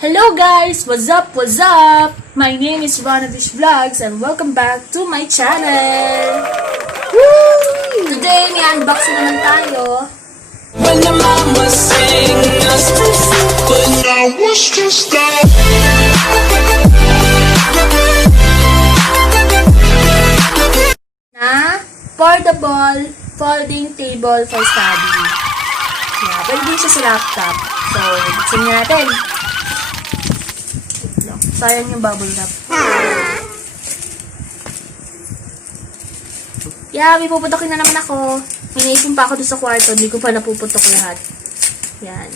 Hello guys! What's up? What's up? My name is Ronnaviche Vlogs and welcome back to my channel! Woo! Today, may unboxing naman tayo. When the mama sang us to sleep, but now it's just out. Na portable folding table for study. Yeah, pwede din siya sa laptop. So, buksan niya natin. Sayang yung bubble wrap. Yeah, may puputokin na naman ako. May naipon pa ako doon sa kwarto. Hindi ko pa napuputok lahat. Yan.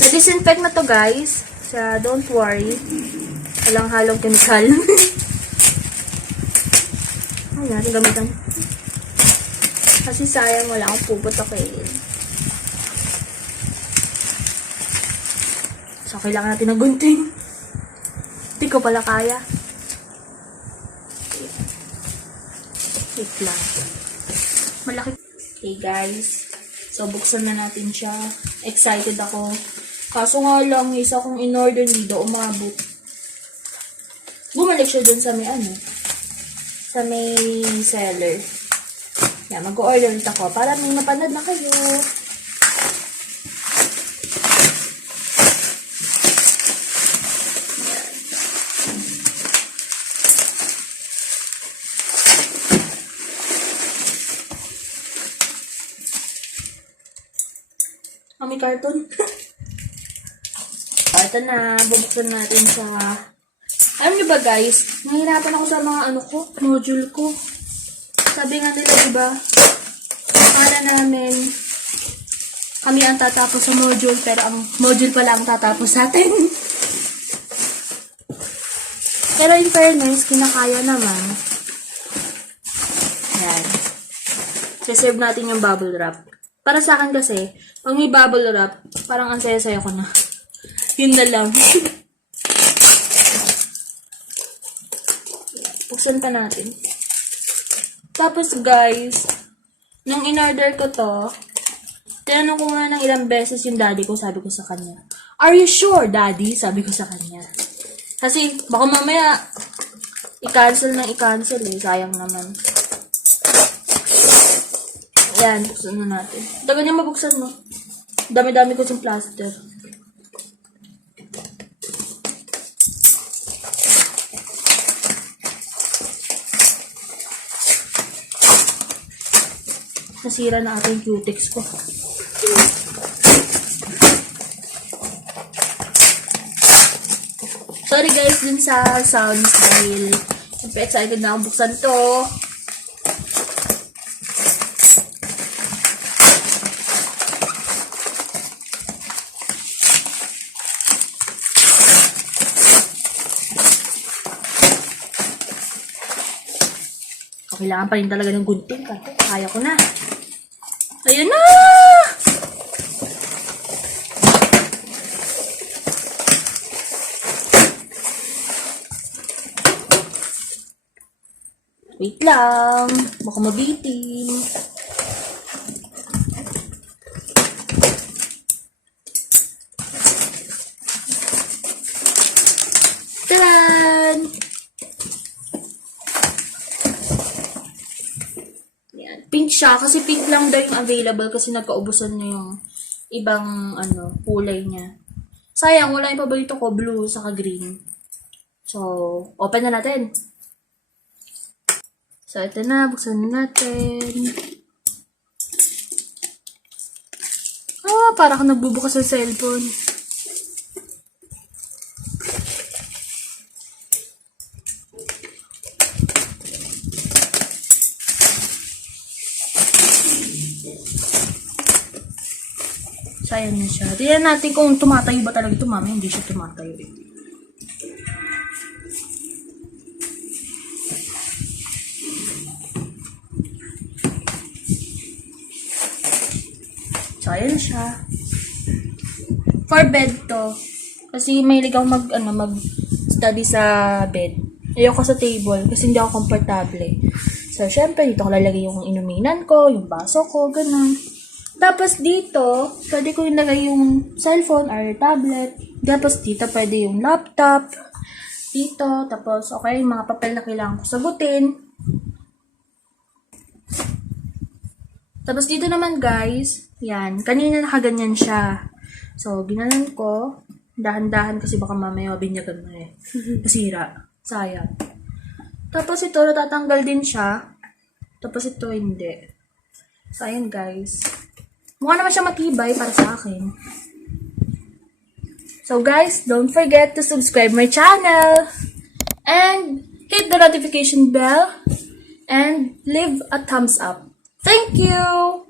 Na-disinfect na to guys. So, don't worry. Walang halong chemical. Ay, natin gamitan. Kasi sayang wala akong puputokin. So, kailangan natin ng gunting. Hindi ko pala kaya. Wait lang. Malaki. Okay, guys. So, buksan na natin siya. Excited ako. Kaso nga lang, isa kong in-order nito, umabot. Bumalik siya dun sa may sa may seller. Yan, mag-order ulit ako para may mapanood na kayo. May carton. Ito na, bubuksan natin sa... Alam niyo ba guys, nahihirapan ako sa mga module ko. Sabi nga nila, diba, para namin, kami ang tatapos sa module, pero ang module pala ang tatapos sa atin. Pero in fairness, kinakaya naman. Yan. Reserve natin yung bubble wrap. Para sa akin kasi, pag may bubble wrap, parang ang saya-saya ko na. Yun na lang. Buksan pa natin. Tapos guys, nung in-order ko to, tinanong ko nga ng ilang beses yung daddy ko, sabi ko sa kanya, "Are you sure, daddy?" Sabi ko sa kanya. Kasi, baka mamaya, i-cancel eh. Sayang naman. Yan, buksan na natin. Daga niya mabuksan, no? Dami-dami ko sa plaster. Nasira na ating cutex ko. Sorry guys dun sa sounds dahil excited na akong buksan to. Kailangan pa rin talaga ng gunting kasi kaya ko na. Ayun na! Wait lang. Baka mabitin. Taran! Pink siya, kasi pink lang daw yung available kasi nagkaubusan na yung ibang kulay niya. Sayang, wala yung paborito ko, blue saka green. So, open na natin. So, ito na, buksan na natin. Para akong nagbubukas sa cellphone. Ayan na siya. Tignan natin kung tumatayo ba talaga ito, mama. Hindi siya tumatayo. So, ayan siya. For bed to. Kasi mahilig ako mag-study sa bed. Ayoko sa table kasi hindi ako komportable. So, syempre, dito ko lalagay yung inuminan ko, yung baso ko, ganun. Tapos dito, pwede ko ilagay yung cellphone or tablet. Tapos dito, pwede yung laptop. Dito, tapos okay, mga papel na kailangan ko sagutin. Tapos dito naman guys, yan, kanina nakaganyan siya. So, ginanan ko, dahan-dahan kasi baka mamaya mabinyagan mo eh. Masira, sayang. Tapos ito, natatanggal din siya. Tapos ito, hindi. So, ayan guys. Mukha naman siya matibay para sa akin. So guys, don't forget to subscribe my channel. And hit the notification bell. And leave a thumbs up. Thank you!